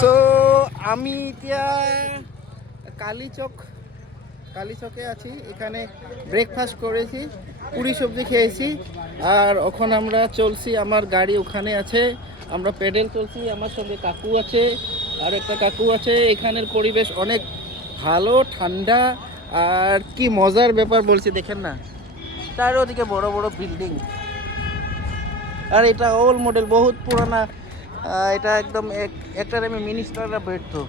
So আমি এতিয়া কালীচকে আছি। এখানে ব্রেকফাস্ট করেছি, পুরি সবজি খেয়েছি। আর ওখানে আমরা চলছি, আমার গাড়ি ওখানে আছে, আমরা পেডেল চলছি। আমার সঙ্গে কাকু আছে, আর একটা কাকু আছে। এখানের পরিবেশ অনেক ভালো, ঠান্ডা, আর কি মজার ব্যাপার বলছি দেখেন না, চারিদিকে বড় বড় বিল্ডিং। আর এটা ওল্ড মডেল, বহুত পুরানা। এটা একদম একটা টাইমে মিনিস্টাররা বেরতো।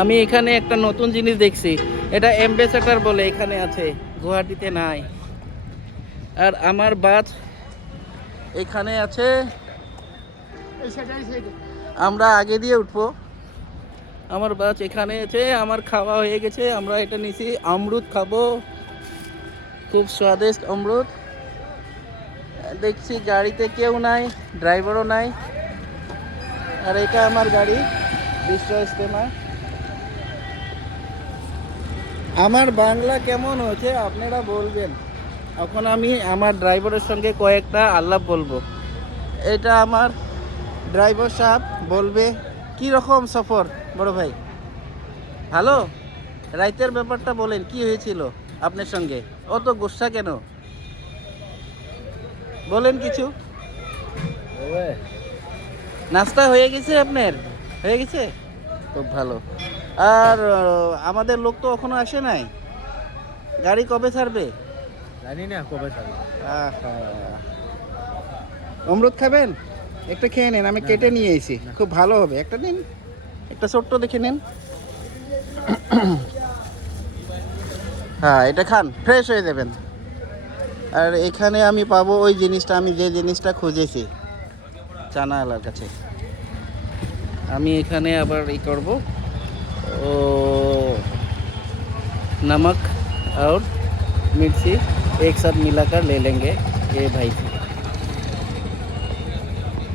আমি এখানে একটা নতুন জিনিস দেখছি, এটা অ্যাম্বাসেডর বলে, এখানে আছে, গুয়াহাটিতে নাই। আর আমার বাস এখানে আছে, আমরা আগে দিয়ে উঠবো। আমার বাস এখানে আছে, আমার খাওয়া হয়ে গেছে। আমরা এটা নিছি, অমরুদ খাবো, খুব স্বাদিষ্ট অমরুদ। দেখছি গাড়িতে কেউ নাই, ড্রাইভারও নাই। আর এটা আমার গাড়ি, ডিস্ট্রয় স্টেমার। আমার বাংলা কেমন হয়েছে আপনারা বলবেন। এখন আমি আমার ড্রাইভারের সঙ্গে কয়েকটা আলাপ বলবো। এটা আমার ড্রাইভার সাহেব বলবে কি রকম সফর বড় ভাই। ভালো। রাইতের ব্যাপারটা বলেন, কি হয়েছিল আপনার সঙ্গে, অত গুসা কেন, বলেন কিছু। নাস্তা হয়ে গেছে আপনার? হয়ে গেছে, খুব ভালো। আর আমাদের লোক তো এখনো আসে নাই, গাড়ি কবে ছাড়বে জানি না কবে ছাড়বে। অমরুদ খাবেন? একটা খেয়ে নেন, আমি কেটে নিয়ে এসেছি, খুব ভালো হবে। একটা নিন, একটা ছোট্ট দেখে নেন। হ্যাঁ, এটা খান, ফ্রেশ হয়ে যাবেন। আর এখানে আমি পাবো ওই জিনিসটা, আমি যে জিনিসটা খুঁজেছি চানাওয়ালার কাছে। আমি এখানে আবার করব, ও नमक और मिर्ची एक साथ मिलाकर ले लेंगे ये भाई।